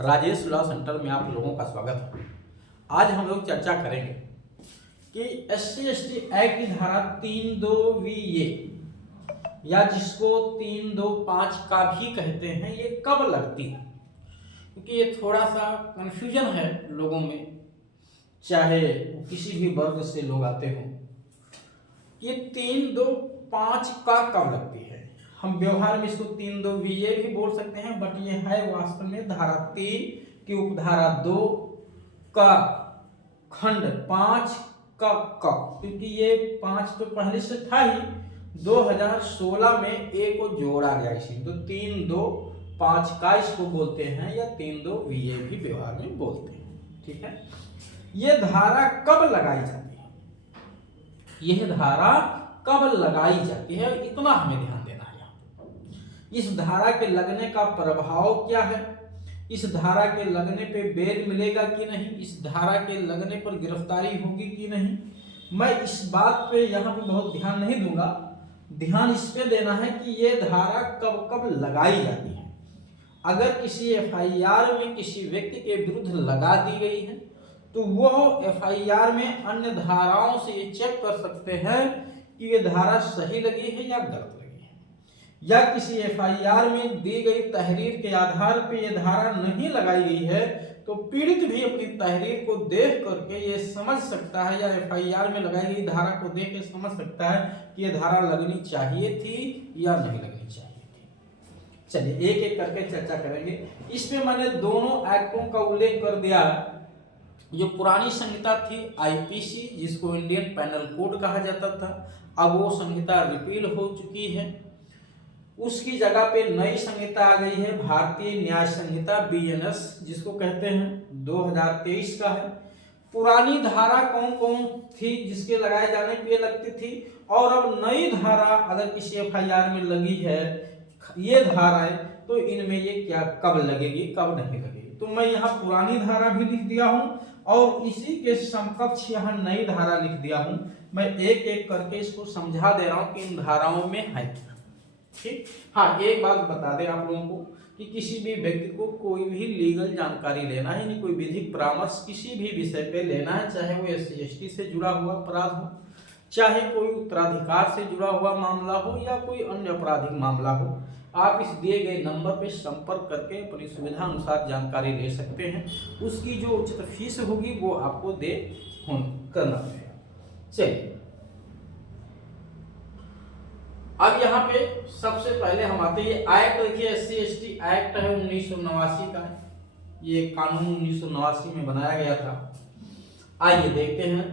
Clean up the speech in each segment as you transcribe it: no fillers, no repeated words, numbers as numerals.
Rajesh law centre में आप लोगों का स्वागत है। आज हम लोग चर्चा करेंगे कि SC/ST एक्ट की धारा 3(2)(वी)(ए) या जिसको 325 का भी कहते हैं, ये कब लगती है? क्योंकि ये थोड़ा सा कंफ्यूजन है लोगों में, चाहे किसी भी वर्ग से लोग आते हों। ये 325 का कब लगती है? हम व्यवहार में इसको 3(2)(वी)(ए) भी बोल सकते हैं, बट ये है वास्तव में धारा 3 की उपधारा 2 का खंड 5 का कब, क्योंकि ये 5 तो पहले से था ही, 2016 में ए को जोड़ा गया इसी, तो 3(2)(5) का इसको बोलते हैं, या 3(2)(वी)(ए) भी व्यवहार में बोलते हैं। ठीक है, ये धारा कब लगाई जाती है? यह धारा कब लगाई जाती है, इतना हमें ध्यान देना है। इस धारा के लगने का प्रभाव क्या है? इस धारा के लगने पे बेल मिलेगा कि नहीं? इस धारा के लगने पर गिरफ्तारी होगी कि नहीं? मैं इस बात पे यहाँ पे बहुत ध्यान नहीं दूंगा। ध्यान इस पे देना है कि ये धारा कब कब लगाई जाती है। अगर किसी FIR में किसी व्यक्ति के विरुद्ध लगा दी गई है, तो वह FIR में अन्य धाराओं से ये चेक कर सकते हैं कि ये धारा सही लगी है या गलत लगी है, या किसी FIR में दी गई तहरीर के आधार पर यह धारा नहीं लगाई गई है, तो पीड़ित भी अपनी तहरीर को देख करके ये समझ सकता है, या FIR में लगाई गई धारा को देख के समझ सकता है कि यह धारा लगनी चाहिए थी या नहीं लगनी चाहिए थी। चलिए एक एक करके चर्चा करेंगे। इसमें मैंने दोनों एक्टों का उल्लेख कर दिया। जो पुरानी संहिता थी IPC, जिसको इंडियन पैनल कोड कहा जाता था, अब वो संहिता रिपील हो चुकी है। उसकी जगह पे नई संहिता आ गई है, भारतीय न्याय संहिता BNS, जिसको कहते हैं, 2023 का है। पुरानी धारा कौन कौन थी जिसके लगाए जाने पे लगती थी, और अब नई धारा अगर किसी FIR में लगी है, ये धाराएं, तो इनमें ये क्या कब लगेगी कब नहीं लगेगी। तो मैं यहाँ पुरानी धारा भी लिख दिया हूँ और इसी के समकक्ष यहाँ नई धारा लिख दिया हूँ। मैं एक एक करके इसको समझा दे रहा हूँ कि इन धाराओं में है क्या। ठीक, हाँ, एक बात बता दें आप लोगों को कि किसी भी व्यक्ति को कोई भी लीगल जानकारी लेना है, यानी कोई विधिक परामर्श किसी भी विषय पे लेना है, चाहे वो SC/ST से जुड़ा हुआ अपराध हो, चाहे कोई उत्तराधिकार से जुड़ा हुआ मामला हो, या कोई अन्य आपराधिक मामला हो, आप इस दिए गए नंबर पे संपर्क करके अपनी सुविधा अनुसार जानकारी ले सकते हैं। उसकी जो उचित फीस होगी वो आपको करना पड़ेगा। चलिए, अब यहाँ पे सबसे पहले हम आते हैं एक्ट। देखिए SC/ST एक्ट है 1989 का है, ये कानून 1989 में बनाया गया था। आइए देखते हैं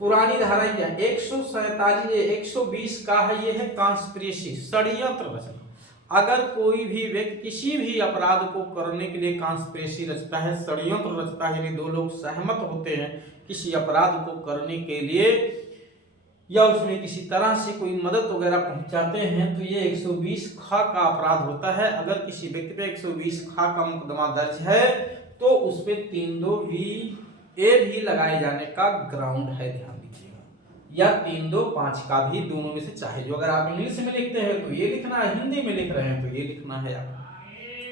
पुरानी धाराएं क्या। 147 120 का है, ये है कॉन्स्पिरेसी, षड्यंत्र रचना। अगर कोई भी व्यक्ति किसी भी अपराध को करने के लिए कॉन्स्पिरेसी रचता है, षड्यंत्र रचता है, यानी दो लोग सहमत होते हैं किसी अपराध को करने के लिए, या उसमें किसी तरह से कोई मदद वगैरह पहुंचाते हैं, तो ये 120 खा का अपराध होता है। अगर किसी व्यक्ति पे 120 खा का मुकदमा दर्ज है, तो उस पे 3(2)(वी)(ए) भी लगाए जाने का ग्राउंड है, ध्यान दीजिएगा, या 3(2)(5) का भी, दोनों में से चाहे जो। अगर आप इंग्लिश में लिखते हैं तो ये लिखना है, हिंदी में लिख रहे हैं तो ये लिखना है आप।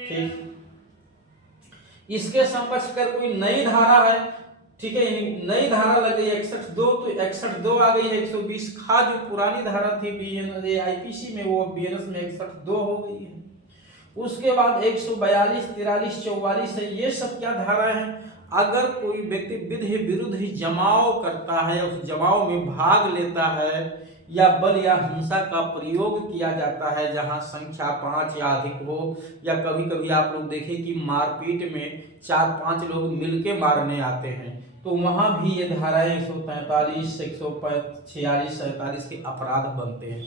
ठीक, इसके समकक्ष अगर कोई नई धारा है, ठीक है, नई धारा लग गई 61(2), तो 61(2) आ गई है। 120 खा जो पुरानी धारा थी IPC में, वो BNS में 61(2) हो गई है। उसके बाद 142, 43, 44 है, ये सब क्या धारा है? अगर कोई व्यक्ति विधि विरुद्ध जमाव करता है, उस जमाव में भाग लेता है, या बल या हिंसा का प्रयोग किया जाता है जहां संख्या 5 या अधिक हो, या कभी कभी आप लोग देखें कि मारपीट में 4-5 लोग मिलके मारने आते हैं, तो वहां भी ये धाराएं 143, 146, 47 के अपराध बनते हैं।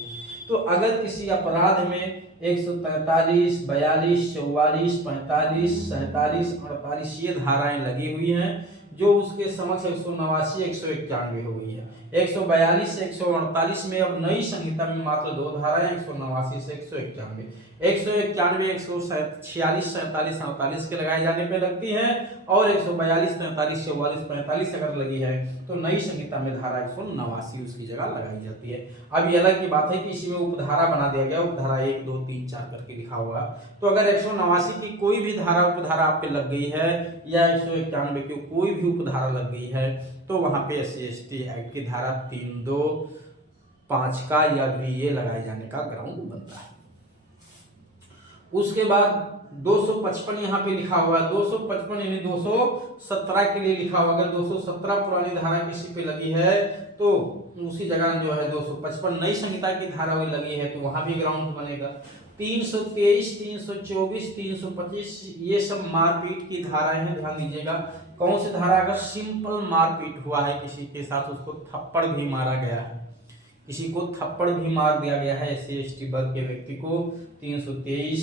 तो अगर किसी अपराध में 143, 42, 44, 45, 47, 48 ये धाराएं लगी हुई हैं, जो उसके समक्ष 189, 191 हो गई है, 142 से 148 में अब नई संहिता में मात्र 2 धाराएं 189 से 191, 191, 146, 47, 47 के लगाए जाने पे लगती है और 142, 43, 44, 45 अगर लगी है तो नई संहिता में धारा 189 उसकी जगह लगाई जाती है। अब ये अलग की बात है कि इसी में उपधारा बना दिया गया, उपधारा 1, 2, 3, 4 करके लिखा होगा। तो अगर 189 की कोई भी धारा उपधारा आप पे लग गई है या 191 की कोई भी उपधारा लग गई है तो वहां पे SC/ST एक्ट की धारा 325 का या VA लगाए जाने का ग्राउंड बनता है। उसके बाद 255 यहाँ पे लिखा हुआ है, 255 यानी 217 के लिए लिखा हुआ। अगर 217 पुरानी धारा किसी पे लगी है तो उसी जगह जो है 255 नई संहिता की धारा वही लगी है तो वहां भी ग्राउंड बनेगा। 323, 324, 325 ये सब मारपीट की धाराएं हैं, ध्यान दीजिएगा। कौन सी धारा? अगर सिंपल मारपीट हुआ है किसी के साथ, उसको थप्पड़ भी मारा गया है, किसी को थप्पड़ भी मार दिया गया है SC/ST वर्ग के व्यक्ति को, 323,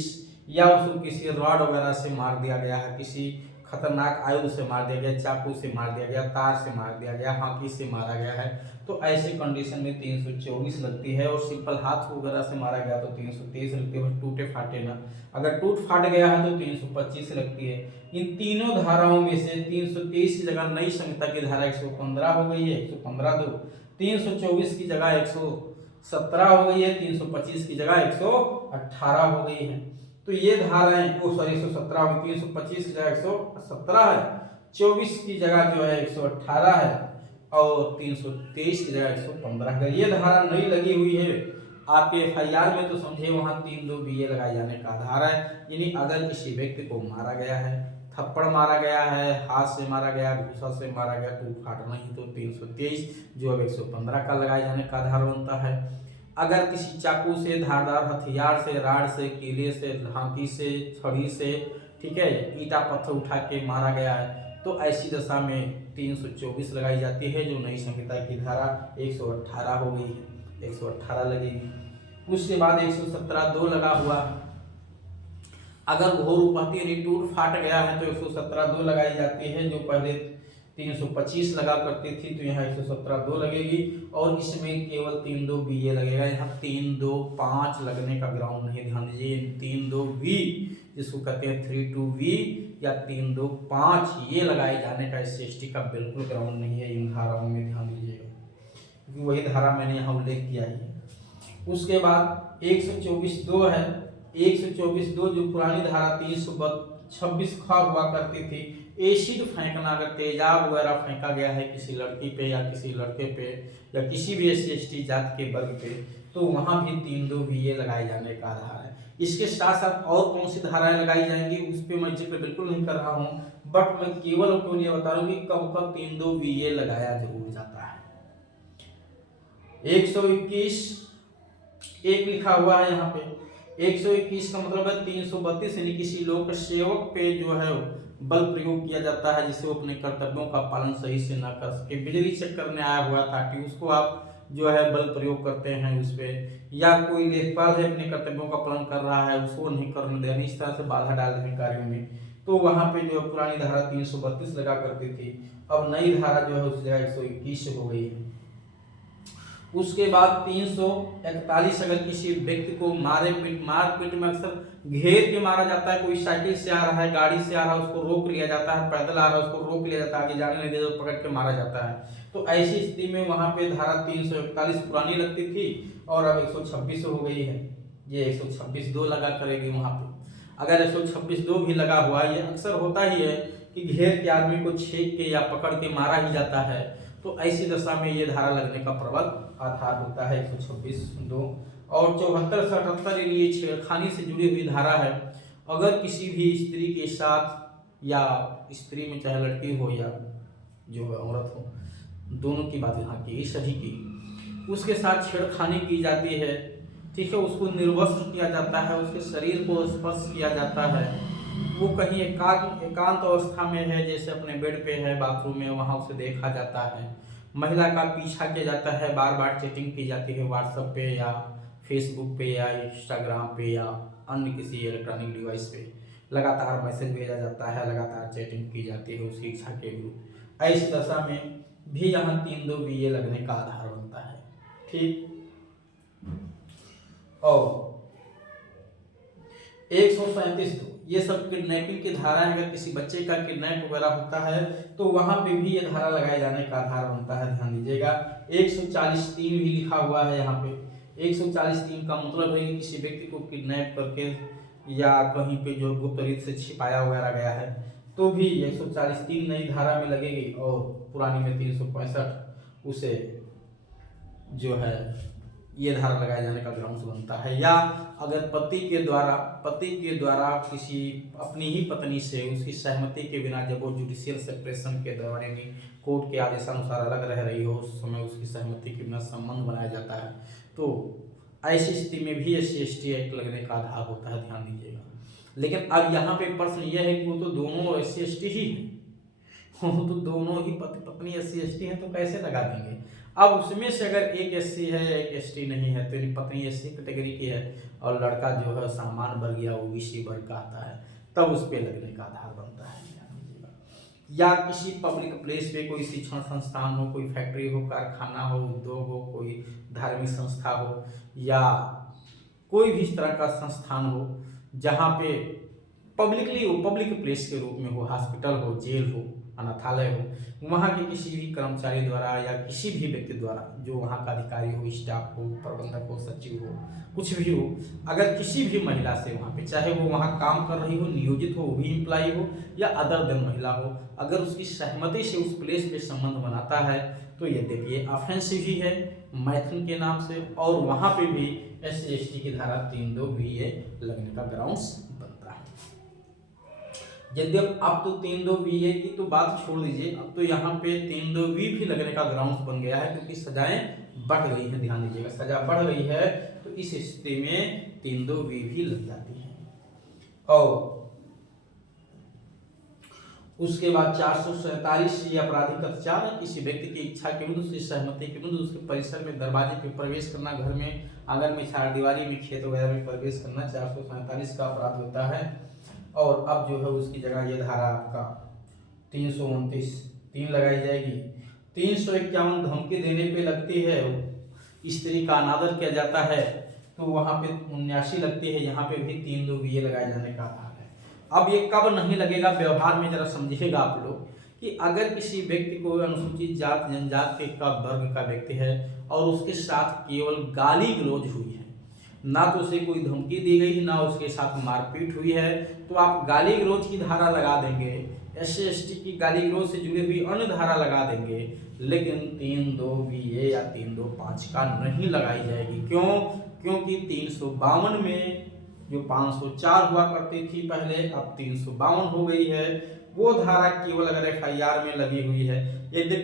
या उसको किसी रॉड वगैरह से मार दिया गया है, किसी खतरनाक आयुध से मार दिया गया, चाकू से मार दिया गया, तार से मार दिया गया, हाथी से मारा गया है, तो ऐसे कंडीशन में 324 लगती है। और सिंपल हाथ वगैरह से मारा गया तो 323 लगती है, टूटे फाटे ना। अगर टूट फाट गया है तो 325 लगती है। इन तीनों धाराओं में से 323 की जगह नई संहिता की धारा 115 हो गई है, 115 दो, 324 की जगह 117 हो गई है, 325 की जगह 118 हो गई है। तो ये धाराएं 117 होगी, 325 की जगह 117 है, 24 की जगह जो है 118 है और 323 की जगह 115 है। ये धारा नई लगी हुई है आपके FIR में तो समझे वहां 3-2 BA लगाए जाने का आधार है। यानी अगर किसी व्यक्ति को मारा गया है, थप्पड़ मारा गया है, हाथ से मारा गया, घूसा से मारा गया, टूट फाट नहीं तो 323 जो अब 115 का लगाए जाने का आधार बनता है। अगर किसी चाकू से, धारदार हथियार से, राड से, कीले से, हाथी से, छड़ी से, ठीक है, ईटा पत्थर उठा के मारा गया है तो ऐसी दशा में 324 लगाई जाती है, जो नई संहिता की धारा 118 हो गई है, 118 लगेगी। उसके बाद 117 2 लगा हुआ। अगर घोर उपहति यानी टूट फाट गया है तो 117 2 लगाई जाती है, जो पहले 325 लगा करती थी तो यहाँ 117 2 लगेगी। और इसमें केवल 3-2 BA लगेगा, यहाँ 3-2-5 लगने का ग्राउंड नहीं, ध्यान दीजिए। 3-2 V जिसको कहते हैं 3-2V या 3-2-5 ये लगाए जाने का SC/ST का बिल्कुल ग्राउंड नहीं है इन धाराओं में, ध्यान दीजिएगा, क्योंकि वही धारा मैंने यहाँ उल्लेख किया है। उसके बाद 124 2 है, 124 2 जो पुरानी धारा 326 खा हुआ करती थी, एसिड फेंकना, अगर तेजाब वगैरह फेंका गया है किसी लड़की पे या किसी लड़के पे या किसी भी SC/ST जात के वर्ग पे तो वहां भी 3-2 VA लगाए जाने का आधार है। इसके साथ साथ और कौन सी धाराएं लगाई जाएंगी उस पर मैं जिक्र बिल्कुल नहीं कर रहा हूं, बट मैं केवल आपको ये बता रहा हूं कि कब कब 3-2 VA लगाया जरूर जाता है। 121 एक लिखा हुआ है यहाँ पे, 121 का मतलब है 332 यानी किसी लोक सेवक पे जो है बल प्रयोग किया जाता है जिससे वो अपने कर्तव्यों का पालन सही से ना कर सके। बिजली चेक करने आया हुआ ताकि उसको आप जो है बल प्रयोग करते हैं उस पे, या कोई लेखपाल है अपने कर्तव्यों का पालन कर रहा है उसको नहीं करने देना, इस तरह से बाधा डाल रहे कार्यों में, तो वहां पे जो पुरानी धारा 332 लगा करती थी, अब नई धारा जो है उस जगह 121 हो गई है। उसके बाद 341 अगर किसी व्यक्ति को मारपीट में अक्सर घेर के मारा जाता है, कोई साइकिल से आ रहा है, गाड़ी से आ रहा है, उसको रोक लिया जाता है, पैदल आ रहा है उसको रोक लिया जाता है, आगे जाने नहीं देता तो पकड़ के मारा जाता है, तो ऐसी स्थिति में वहां पे धारा 341 पुरानी लगती थी और अब 126 हो गई है, ये 126 2 लगा करेगी वहां पे। अगर 126 2 भी लगा हुआ, ये अक्सर होता ही है कि घेर के आदमी को छेक के या पकड़ के मारा ही जाता है, तो ऐसी दशा में ये धारा लगने का प्रबल आधार होता है 126 2। और 74 से 78 ये छेड़खानी से जुड़ी हुई धारा है। अगर किसी भी स्त्री के साथ या स्त्री में चाहे लड़की हो या जो औरत हो, दोनों की बात यहाँ की सभी की, उसके साथ छेड़खानी की जाती है, ठीक है, उसको निर्वस्त्र किया जाता है, उसके शरीर को स्पर्श किया जाता है, वो कहीं एकांत अवस्था में है, जैसे अपने बेड पे है, बाथरूम में, वहां उसे देखा जाता है, महिला का पीछा किया जाता है, बार बार चैटिंग की जाती है व्हाट्सएप पे या फेसबुक पे या इंस्टाग्राम पे या अन्य किसी इलेक्ट्रॉनिक डिवाइस पे, लगातार मैसेज भेजा जाता है, लगातार चैटिंग की जाती है उसकी इच्छा के विरुद्ध। ऐसी दशा में भी यहाँ 3(2)VA लगने का आधार बनता है। ठीक, और 137(2) ये सब किडनैपिंग की धारा है। अगर किसी बच्चे का किडनैप वगैरह होता है तो वहां पे भी ये धारा लगाए जाने का आधार बनता है, ध्यान दीजिएगा। 140(3) भी लिखा हुआ है यहाँ पे। 140(3) का मतलब है कि किसी व्यक्ति को किडनैप करके या कहीं पे जो गुप्त रीत से छिपाया वगैरह गया है तो भी 140(3) नई धारा में लगेगी और पुरानी में 365 उसे जो है ये धारा लगाए जाने का ग्राउंड बनता है। या अगर पति के द्वारा किसी अपनी ही पत्नी से उसकी सहमति के बिना जब वो जुडिशियल सेपरेशन के दौरान यानी कोर्ट के आदेशानुसार अलग रह रही हो उस समय उसकी सहमति के बिना संबंध बनाया जाता है तो ऐसी स्थिति में भी SC/ST एक्ट लगने का आधार होता है, ध्यान दीजिएगा। लेकिन अब यहाँ पे प्रश्न यह है कि वो तो दोनों SC/ST ही है, वो तो दोनों ही पति पत्नी SC/ST है तो कैसे लगा देंगे। अब उसमें से अगर एक SC है एक ST नहीं है तो पत्नी SC कैटेगरी की है और लड़का जो है सामान्य वर्ग या OBC वर्ग का आता है तब उस पर लगने का आधार बनता है। या किसी पब्लिक प्लेस पे कोई शिक्षण संस्थान हो, कोई फैक्ट्री हो, कारखाना हो, उद्योग हो, कोई धार्मिक संस्था हो या कोई भी इस तरह का संस्थान हो जहाँ पे पब्लिक प्लेस के रूप में हो, हॉस्पिटल हो, जेल हो, अनाथालय हो, वहाँ के किसी भी कर्मचारी द्वारा या किसी भी व्यक्ति द्वारा जो वहाँ का अधिकारी हो, स्टाफ हो, प्रबंधक हो, सचिव हो, कुछ भी हो, अगर किसी भी महिला से वहाँ पे चाहे वो वहाँ काम कर रही हो, नियोजित हो, वो भी एम्प्लॉई हो या अदर देन महिला हो, अगर उसकी सहमति से उस प्लेस पे संबंध बनाता है तो ये देखिए ऑफेंसिव ही है मैथन के नाम से और वहाँ पे भी SC/ST की धारा 3(2)VA लगने का ग्राउंड्स बनता है। यदि अब तो 3(2)VA की तो बात छोड़ दीजिए, अब तो यहाँ पे 3(2)V भी लगने का ग्राउंड बन गया है क्योंकि सजाएं बढ़ गई है, ध्यान दीजिएगा। सजा बढ़ गई है तो इस स्थिति में 3(2)V भी लग जाती है। और उसके बाद 447 ये आपराधिक अत्याचार है। किसी व्यक्ति की इच्छा के विरुद्ध, उसकी सहमति के विरुद्ध उसके परिसर में दरवाजे पे प्रवेश करना, घर में, आंगन में, चारदीवारी में, खेत वगैरह में प्रवेश करना 447 का अपराध होता है। और अब जो है उसकी जगह ये धारा आपका 329(3) लगाई जाएगी। 351 धमकी देने पे लगती है, स्त्री का अनादर किया जाता है तो वहां पे 79 लगती है, यहाँ पे भी 3(2)VA लगाए जाने का आधार है। अब ये कब नहीं लगेगा व्यवहार में जरा समझिएगा आप लोग कि अगर किसी व्यक्ति को अनुसूचित जात जनजाति का वर्ग का व्यक्ति है और उसके साथ केवल गाली गलौज हुई है, ना तो उसे कोई धमकी दी गई ना उसके साथ मारपीट हुई है, तो आप गाली गलौज की धारा लगा देंगे, SC/ST की गाली गलौज से जुड़ी हुई अन्य धारा लगा देंगे, लेकिन 3(2)VA या 3(2)5 का नहीं लगाई जाएगी। क्यों? क्योंकि 352 में जो 504 हुआ करती थी पहले, अब 352 हो गई है। वो धारा केवल अगर FIR में लगी हुई है, यदि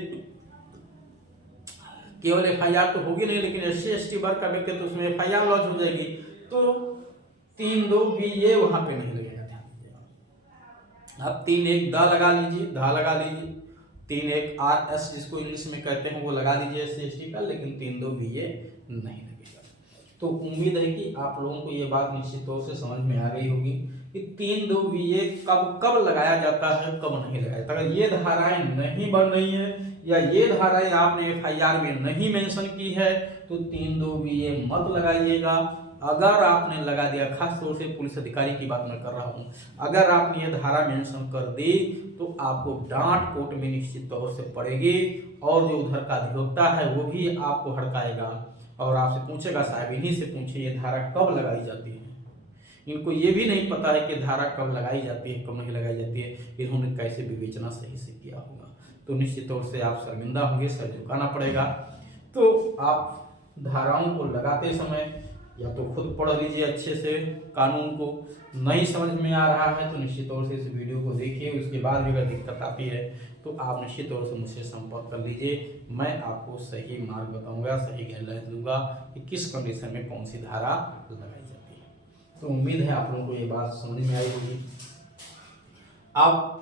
केवल FIR तो होगी नहीं, लेकिन SC/ST वर्ग का व्यक्ति तो उसमें FIR लॉन्च हो जाएगी, तो 3(2)VA वहां पे नहीं लगेगा, ध्यान दीजिएगा। अब 3(1)दा लगा लीजिए, धा लगा लीजिए, 3(1)RS जिसको इंग्लिश में कहते हैं वो लगा दीजिए SC/ST का, लेकिन 3(2)VA नहीं लगेगा। तो उम्मीद है कि आप लोगों को ये बात निश्चित तौर से समझ में आ गई होगी कि 3(2)VA कब कब लगाया जाता है, कब नहीं लगाया जाता। अगर ये धाराएं नहीं बन रही है या ये धाराएं आपने FIR में नहीं मेंशन की है तो 3(2)VA मत लगाइएगा। अगर आपने लगा दिया, खास तौर से पुलिस अधिकारी की बात मैं कर रहा हूँ, अगर आपने ये धारा मेंशन कर दी तो आपको डांट कोर्ट में निश्चित तौर से पड़ेगी और जो उधर का अधिवक्ता है वो भी आपको हड़काएगा और आपसे पूछेगा साहब इन्हीं से पूछिए ये धारा कब लगाई जाती है। इनको ये भी नहीं पता है कि धारा कब लगाई जाती है कब नहीं लगाई जाती है, इन्होंने कैसे विवेचना सही से किया होगा। तो निश्चित तौर से आप शर्मिंदा होंगे, सर झुकाना पड़ेगा। तो आप धाराओं को लगाते समय या तो खुद पढ़ लीजिए अच्छे से कानून को, नहीं समझ में आ रहा है तो निश्चित तौर से इस वीडियो को देखिए, उसके बाद भी अगर दिक्कत आती है तो आप निश्चित तौर से मुझसे संपर्क कर लीजिए। मैं आपको सही मार्ग बताऊंगा, सही गाइडलाइन दूंगा कि किस कंडीशन में कौन सी धारा लगाई जाती है। तो उम्मीद है आप लोगों को ये बात समझ में आई होगी। आप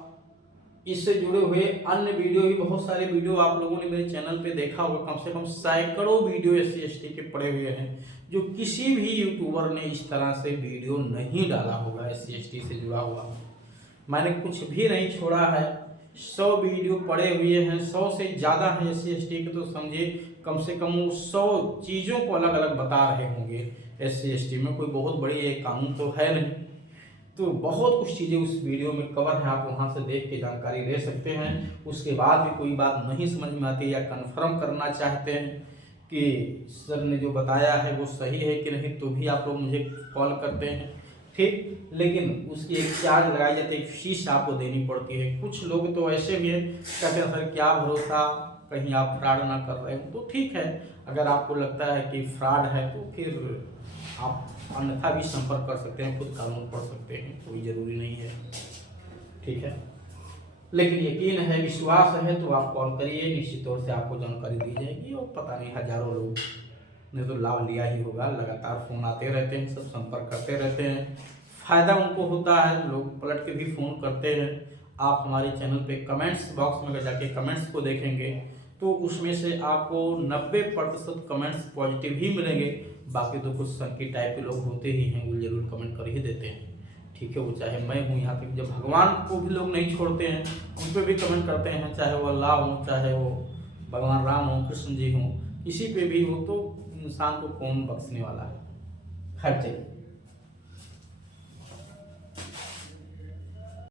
इससे जुड़े हुए अन्य वीडियो भी, बहुत सारे वीडियो आप लोगों ने मेरे चैनल पे देखा होगा, कम से कम सैकड़ों वीडियो SC/ST के पड़े हुए हैं जो किसी भी यूट्यूबर ने इस तरह से वीडियो नहीं डाला होगा SC/ST से जुड़ा हुआ। मैंने कुछ भी नहीं छोड़ा है 100 वीडियो पड़े हुए हैं, 100 से ज़्यादा हैं SC/ST के, तो समझिए कम से कम वो 100 चीज़ों को अलग अलग बता रहे होंगे। SC/ST में कोई बहुत बड़ी एक कानून तो है नहीं, तो बहुत कुछ चीज़ें उस वीडियो में कवर है, आप वहां से देख के जानकारी ले सकते हैं। उसके बाद भी कोई बात नहीं समझ में आती या कंफर्म करना चाहते हैं कि सर ने जो बताया है वो सही है कि नहीं, तो भी आप लोग मुझे कॉल करते हैं, ठीक। लेकिन उसकी एक चार्ज लगाई जाती है, एक फीस आपको देनी पड़ती है। कुछ लोग तो ऐसे भी हैं, कहते हैं सर क्या भरोसा, कहीं आप फ्रॉड ना कर रहे हो, तो ठीक है। अगर आपको लगता है कि फ्रॉड है तो फिर आप अन्यथा भी संपर्क कर सकते हैं, खुद कानून पढ़ सकते हैं, कोई ज़रूरी नहीं है, ठीक है। लेकिन यकीन है, विश्वास है तो आप कॉल करिए, निश्चित तौर से आपको जानकारी दी जाएगी। और पता नहीं हजारों लोग ने तो लाभ लिया ही होगा, लगातार फ़ोन आते रहते हैं, सब संपर्क करते रहते हैं, फ़ायदा उनको होता है, लोग पलट के भी फ़ोन करते हैं। आप हमारे चैनल पे कमेंट्स बॉक्स में जाके कमेंट्स को देखेंगे तो उसमें से आपको 90% कमेंट्स पॉजिटिव ही मिलेंगे। बाकी तो कुछ संकी टाइप के लोग होते ही हैं, वो जरूर कमेंट कर ही देते हैं, ठीक है। वो चाहे मैं हूँ, यहाँ तक जब भगवान को भी लोग नहीं छोड़ते हैं, उन पर भी कमेंट करते हैं, चाहे वो अल्लाह हो, चाहे वो भगवान राम हो, कृष्ण जी हों, किसी पे भी हो, तो इंसान को कौन बख्शने वाला है। खैर चलिए।